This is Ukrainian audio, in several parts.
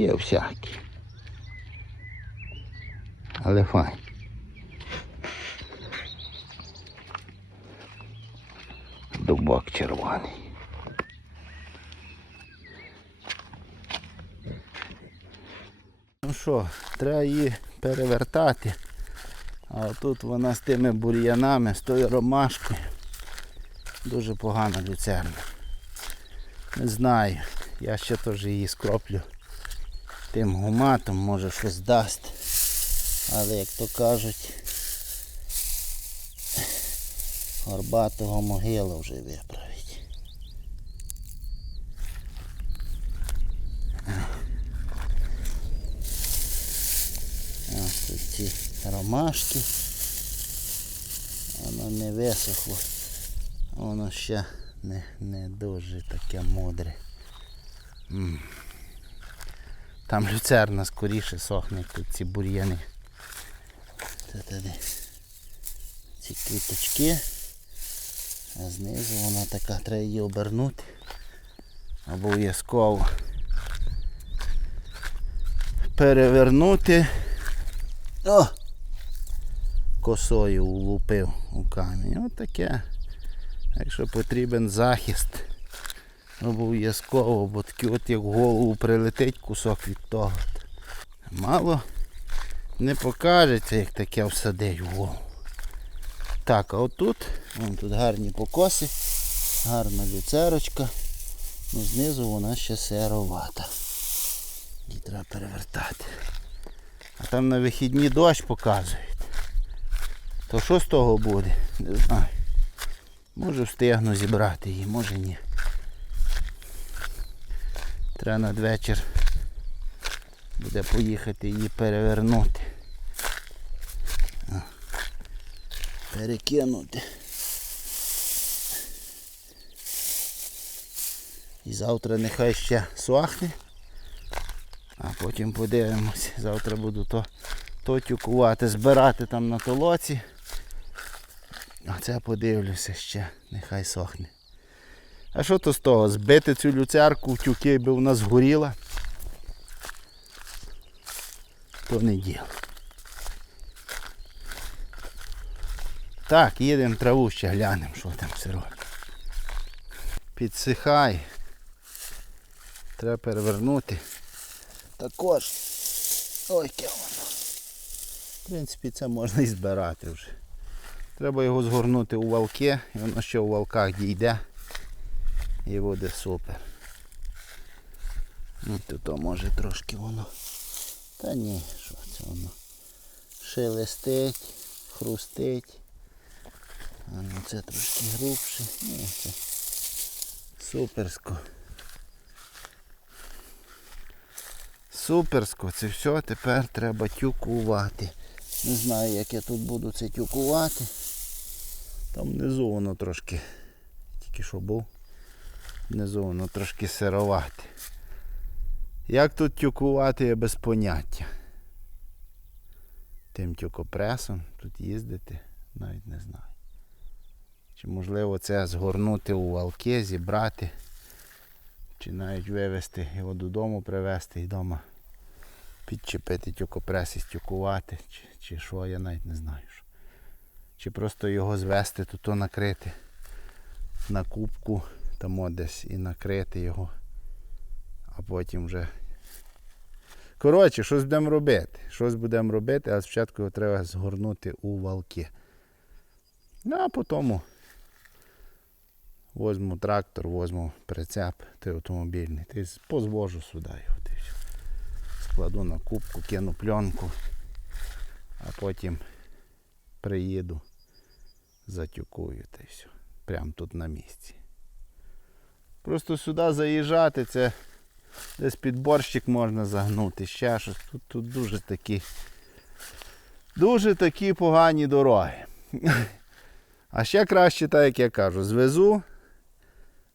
Є всякі. Але файн. Дубок червоний. Ну що, треба її перевертати. А тут вона з тими бур'янами, з тою ромашкою. Дуже погана люцерна. Не знаю. Я ще теж її скроплю тим гуматом, може щось дасть. Але як то кажуть, горбатого могила вже виправить. Ось тут ці ромашки. Воно не висохло. Воно ще не, не дуже таке мудре. Там люцерна скоріше сохне, тут ці бур'яни. Ці квіточки. А знизу вона така, треба її обернути. Обов'язково перевернути. О! Косою влупив у камінь. Ось таке. Якщо потрібен захист, обов'язково, бо таки от як голову прилетить кусок від того. Мало не покажеться, як таке всадить в голову. Так, а отут, вон тут гарні покоси, гарна люцерочка. Ну знизу вона ще сировата. Її треба перевертати. А там на вихідні дощ показують. То що з того буде? Не знаю. Може встигну зібрати її, може ні. Треба надвечір буде поїхати її перевернути. Перекинути. І завтра нехай ще сохне. А потім подивимось. Завтра буду то, то тюкувати, збирати там на толоці. А це подивлюся ще, нехай сохне. А що то з того? Збити цю люцерку в тюки, би вона згоріла. То не діло. Так, їдемо траву ще глянемо, що там все робить. Підсихай. Треба перевернути. Також. Ой, яке воно. В принципі, це можна і збирати вже. Треба його згорнути у валки, і воно ще у валках дійде. І буде супер. Ну, то, то може трошки воно. Та ні, що це воно. Шелестить, хрустить. А ну це трошки грубше. Ні, це суперсько. Суперсько, це все тепер треба тюкувати. Не знаю, як я тут буду це тюкувати. Там внизу воно трошки, тільки що був, внизу воно трошки сировате. Як тут тюкувати, я без поняття. Тим тюкопресом тут їздити, навіть не знаю. Чи можливо це згорнути у валки, зібрати, чи навіть вивезти його додому, привезти і вдома підчепити тюкопрес і стюкувати, чи, чи що, я навіть не знаю. Чи просто його звести, тут накрити на кубку там десь і накрити його, а потім вже. Коротше, щось будемо робити. Щось будемо робити, але спочатку його треба згорнути у валки. Ну, а потім возьму трактор, возьму прицеп, той автомобільний, ти позвожу сюди його. Складу на кубку, кину пленку, а потім приїду, затюкую та й все. Прямо тут на місці. Просто сюди заїжджати, це десь під борщик можна загнути, ще щось. Тут, тут дуже такі, дуже такі погані дороги. А ще краще, так як я кажу, звезу,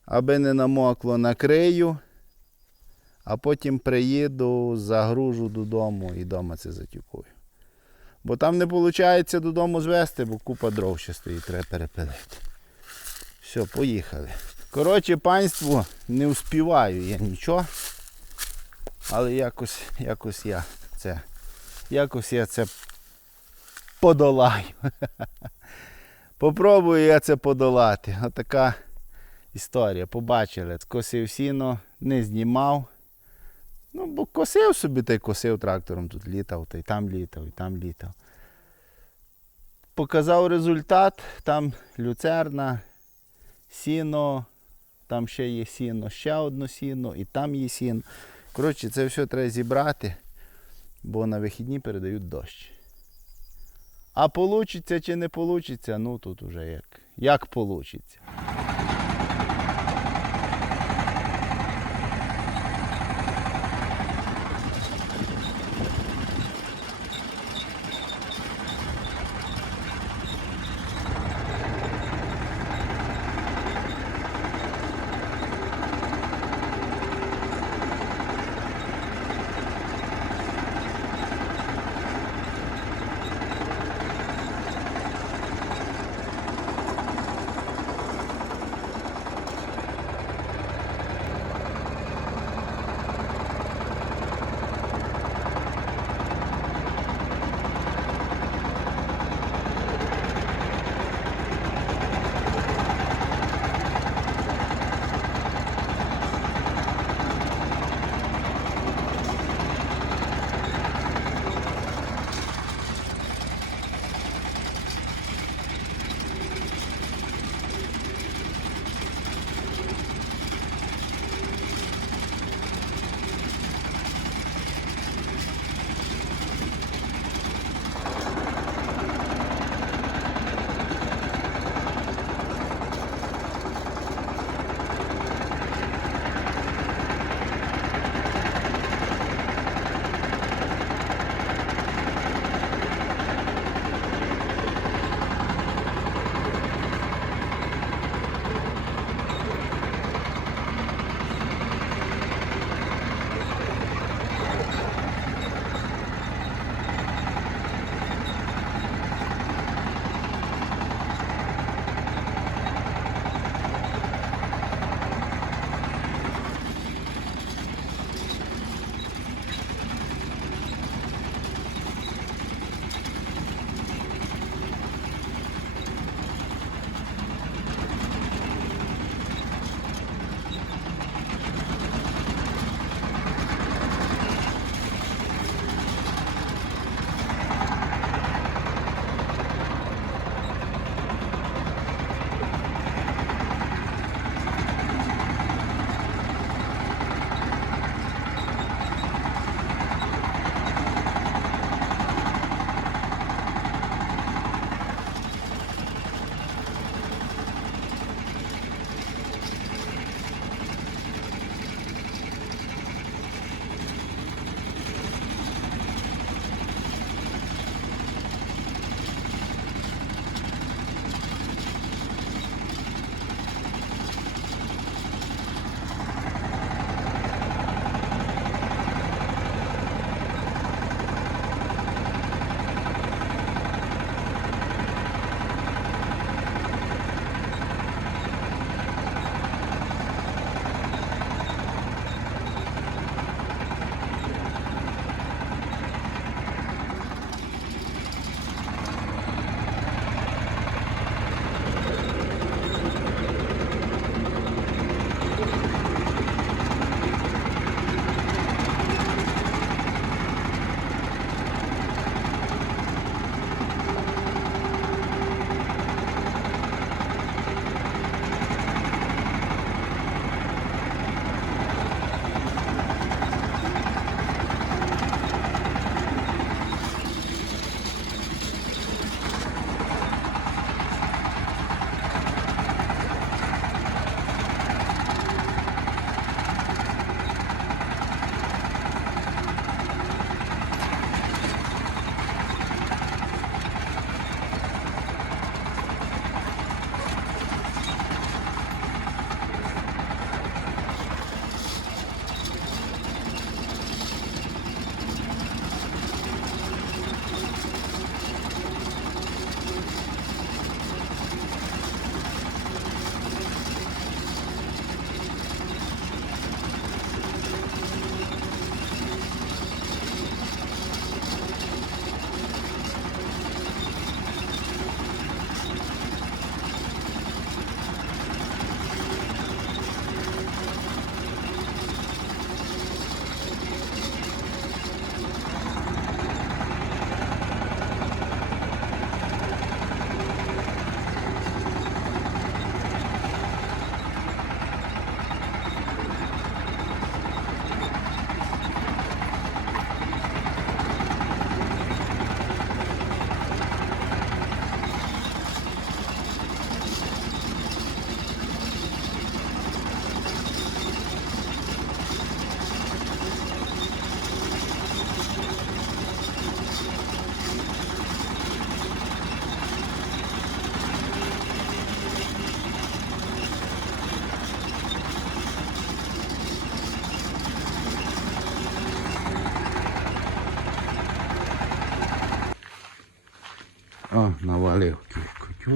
аби не намокло, накрию, а потім приїду, загружу додому і вдома це затюкую. Бо там не виходить додому звезти, бо купа дров ще стоїть, треба перепилити. Все, поїхали. Коротше, панство, не успіваю я нічого. Але якось, якось я це. Якось я це подолаю. Попробую я це подолати. Отака історія. Побачили, косив сіно, не знімав. Ну, бо косив собі та й косив трактором, тут літав, та й там літав, і там літав. Показав результат, там люцерна, сіно, там ще є сіно, ще одно сіно, і там є сіно. Коротше, це все треба зібрати, бо на вихідні передають дощ. А получиться чи не получиться, ну тут уже як, як получиться.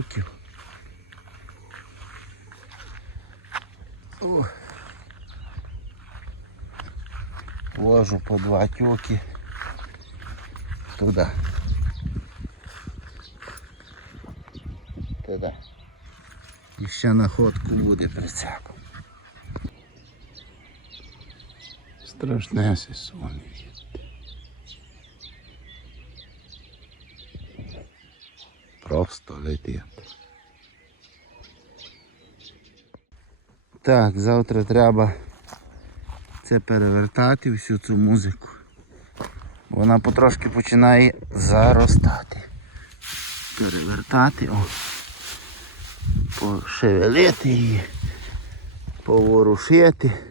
Тюків. О. Ложу по два тюки туди. Туди. І ще находку буде прицепом. Страшне сезон. Летить. Так, завтра треба це перевертати всю цю музику. Вона потрошки починає заростати. Перевертати, о. Пошевелити її, поворушити.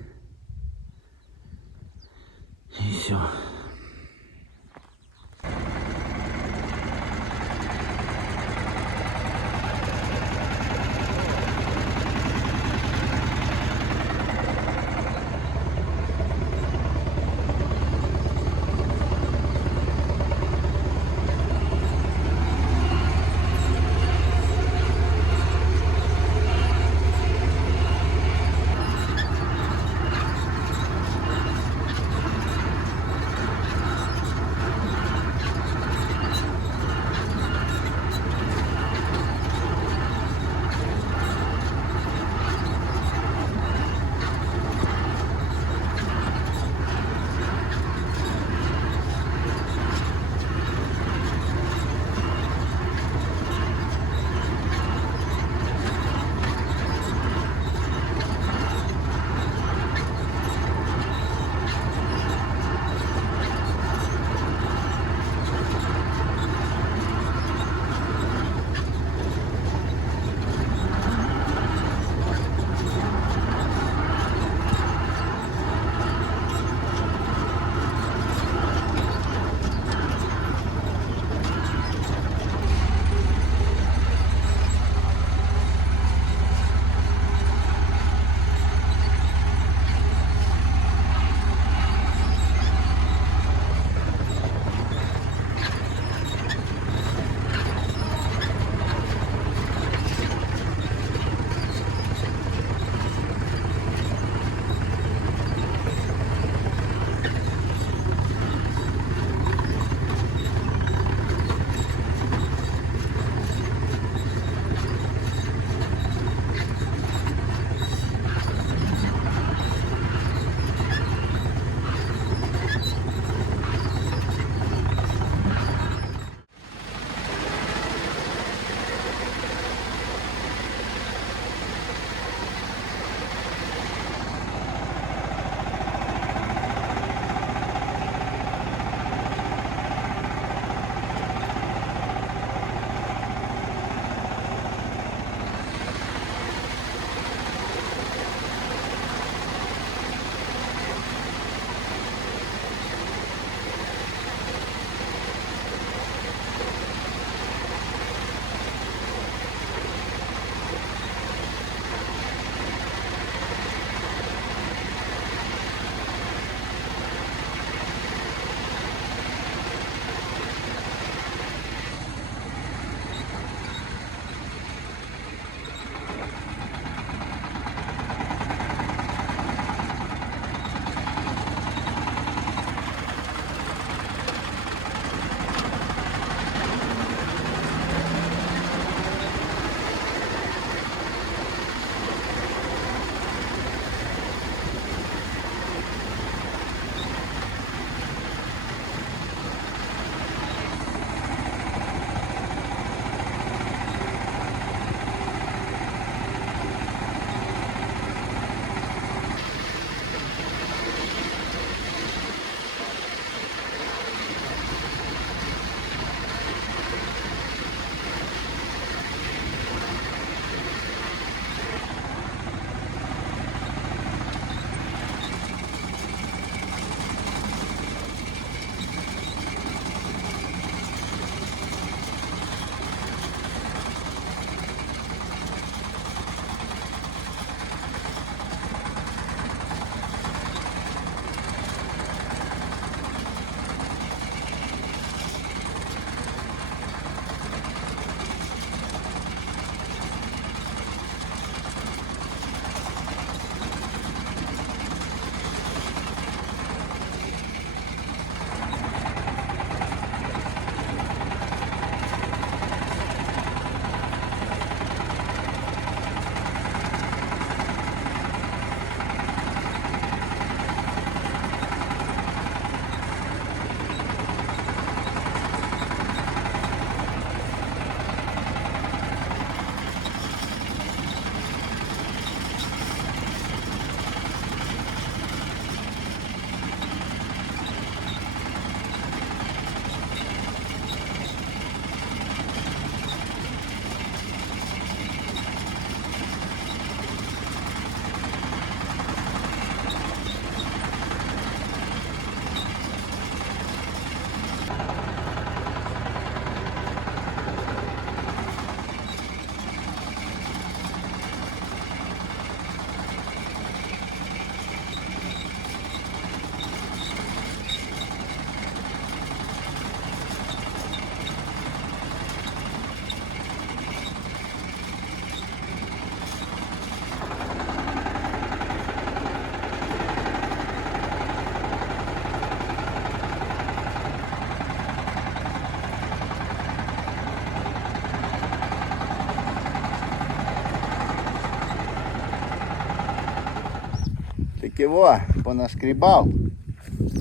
Киво, понашкрібав.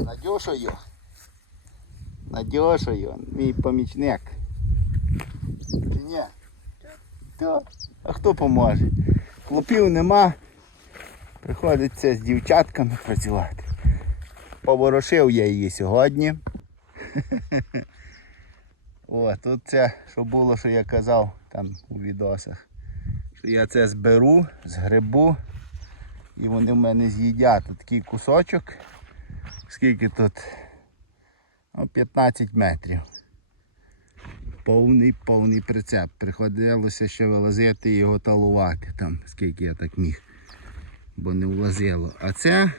Надюшою. Надюшою, мій помічник. Чи ні? То, а хто поможе? Хлопів нема. Приходиться з дівчатками працювати. Поворошив я її сьогодні. О, тут це, що було, що я казав там у відосах. Що я це зберу, згребу і вони в мене з'їдять. Такий кусочок. Скільки тут? Ну, 15 метрів. Повний повний прицеп. Приходилося ще вилазити і його талувати там, скільки я так міг. Бо не влазило. А це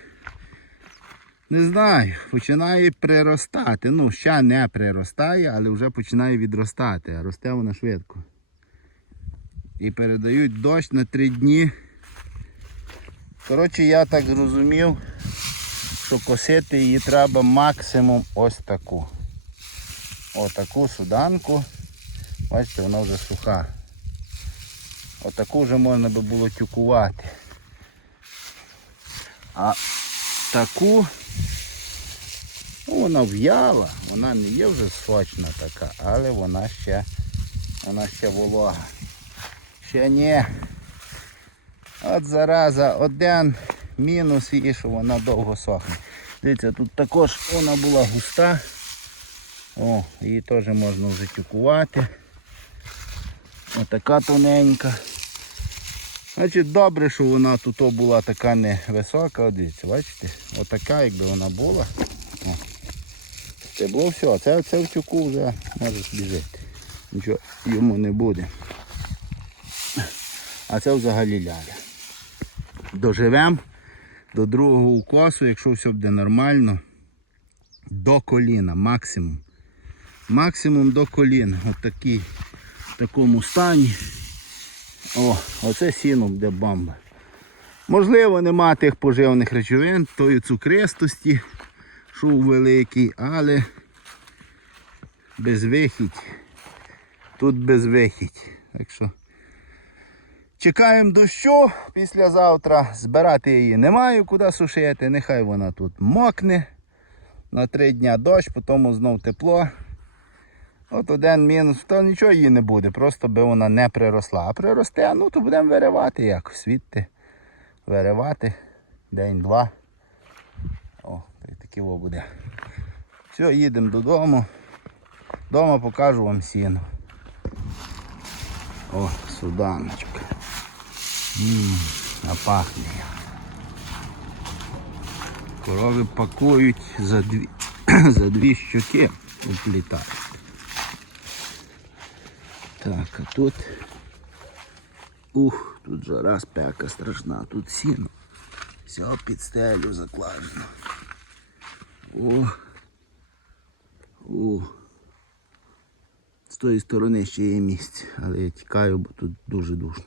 не знаю, починає приростати. Ну, ще не приростає, але вже починає відростати. А росте вона швидко. І передають дощ на три дні. Коротше, я так зрозумів, що косити її треба максимум ось таку. Отаку суданку. Бачите, вона вже суха. Отаку вже можна би було тюкувати. А таку, ну вона в'яла, вона не є вже сочна така, але вона ще, вона ще волога. Ще ні. От зараза, один мінус її, що вона довго сохне. Дивіться, тут також вона була густа. О, її теж можна вже тюкувати. Отака тоненька. Значить, добре, що вона тут була така невисока. От Дивіться, бачите? Отака, якби вона була. О. Це було все, це, це в тюку вже може біжити. Нічого йому не буде. А це взагалі ляля. Доживемо до другого укосу, якщо все буде нормально, до коліна, максимум. Максимум до коліна. От такий, в такому стані. О, оце сіно буде бомба. Можливо, нема тих поживних речовин, тої цукристості, що у великій, але безвихідь. Тут безвихідь. Так що чекаємо дощу післязавтра. Збирати її немає куди сушити. Нехай вона тут мокне. На три дня дощ, потім знов тепло. От один мінус, то нічого її не буде, просто би вона не приросла. А приросте, ну то будемо виривати якось, свідти. Виривати день-два. О, так таке буде. Все, їдемо додому. Дома покажу вам сіно. О, суданочка. Ммм, а пахне. Корови пакують за дві, за дві щоки уплітають. Так, а тут. Ух, тут жара спека страшна, тут сіно. Все під стелю закладено. О. О. З тої сторони ще є місце, але я тікаю, бо тут дуже душно.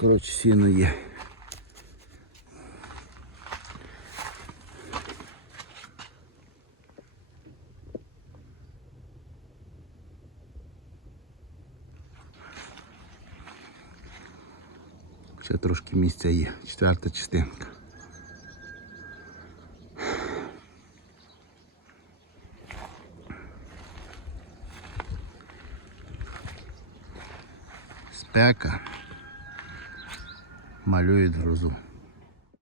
Коротше, сіно є. Ще трошки місця є. Четверта частинка. Спека малюють грозу.